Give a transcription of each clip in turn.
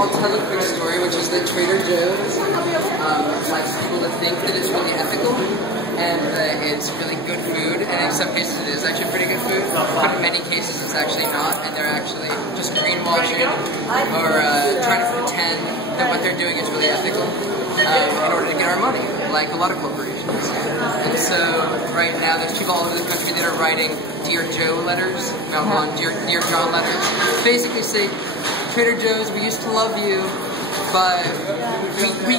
I'll tell a quick story, which is that Trader Joe's likes people to think that it's really ethical and that it's really good food, and in some cases it is actually pretty good food, but in many cases it's actually not, and they're actually just greenwashing or trying to pretend that what they're doing is really ethical in order to get our money, like a lot of corporations. And so right now there's people all over the country that are writing Dear Joe letters, Dear John letters, basically saying, Trader Joe's, we used to love you, but we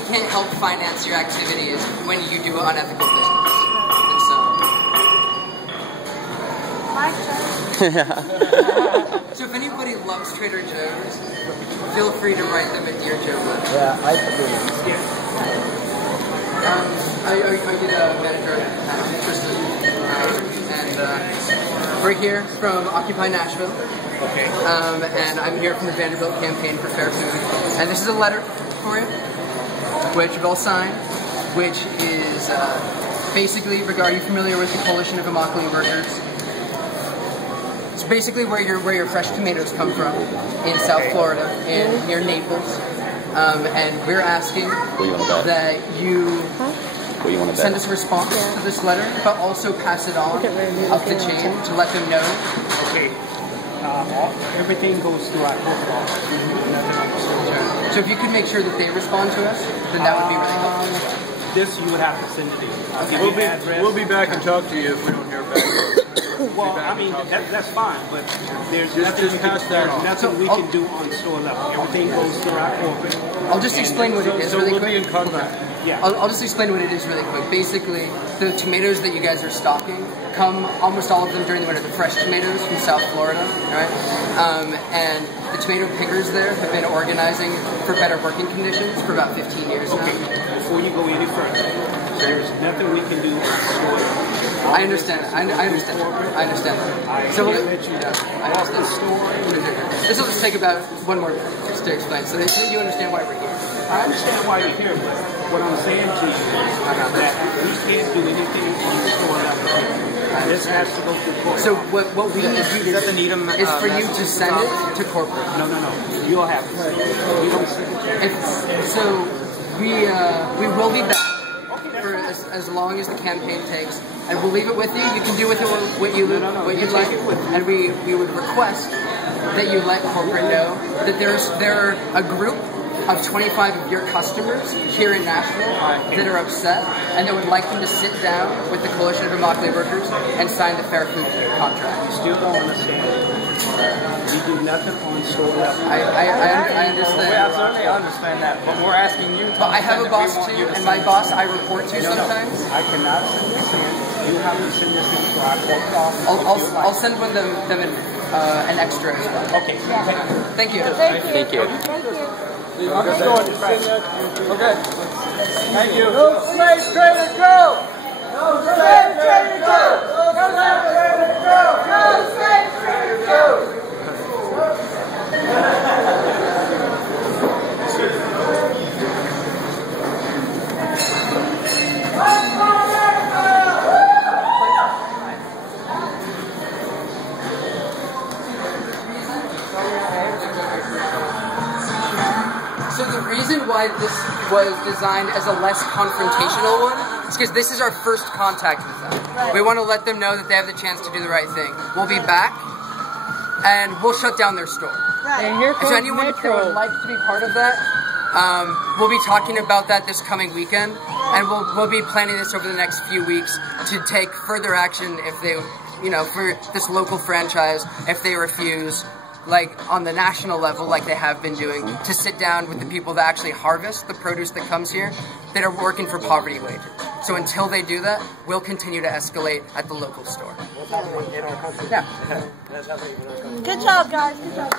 can't help finance your activities when you do unethical business. And so... So if anybody loves Trader Joe's, feel free to write them a Dear Joe letter. Yeah, I agree. Are you the manager at Tristan? And we're here from Occupy Nashville. Okay. And I'm here from the Vanderbilt Campaign for Fair Food. And this is a letter for you, which you've all signed, which is basically, are you familiar with the Coalition of Immokalee Workers? It's basically where your fresh tomatoes come from in South Florida, near Naples. And we're asking that you send us a response to this letter, but also pass it on up the chain to let them know. Okay. Everything goes through our corporate office. So if you could make sure that they respond to us, then that would be really helpful. This you would have to send it in. We'll be back and talk to you if we don't hear back. Well, I mean, that's fine, but there's nothing we can do on store level. Everything goes through our corporate. I'll just explain what it is really quick. We'll be in contact. Yeah. I'll just explain what it is really quick. Basically, the tomatoes that you guys are stocking come, almost all of them during the winter, the fresh tomatoes from South Florida, right? And the tomato pickers there have been organizing for better working conditions for about 15 years now. Okay, before you go any further, there's nothing we can do on store level. I understand. I understand. I understand. So I understand. This will just take about one more just to explain, so that you understand why we're here. I understand why you're here, but what I'm saying to you is that we can't do anything on the store level. This has to go through corporate. So what we need you to do is for you to send it to corporate. No. You'll have to. You don't send it. So we will be back for as long as the campaign takes, and we'll leave it with you. You can do with it what you'd like, and we would request that you let corporate know that there are a group of 25 of your customers here in Nashville that are upset and that would like them to sit down with the Coalition of Immokalee Workers and sign the Fair Food contract. Still don't understand. We do nothing on store level. I understand. We absolutely understand that, but we're asking you to... But I have a boss too, and my boss I report to sometimes. I cannot send this in. You have to send this in to our corporate office. I'll send them an extra as well. Okay. Thank you. Thank you. I'm just going to send that. Okay. Thank you. No slave Trader Joe! No slave Trader Joe! No slave Trader Joe! No slave Trader Joe! So the reason why this was designed as a less confrontational one is because this is our first contact with them. Right. We want to let them know that they have the chance to do the right thing. We'll be back, and we'll shut down their store. Right. And here comes so anyone that would like to be part of that, we'll be talking about that this coming weekend, and we'll be planning this over the next few weeks to take further action if they, for this local franchise, if they refuse, like on the national level, like they have been doing, to sit down with the people that actually harvest the produce that comes here, that are working for poverty wages. So until they do that, we'll continue to escalate at the local store. Good job, guys. Good job.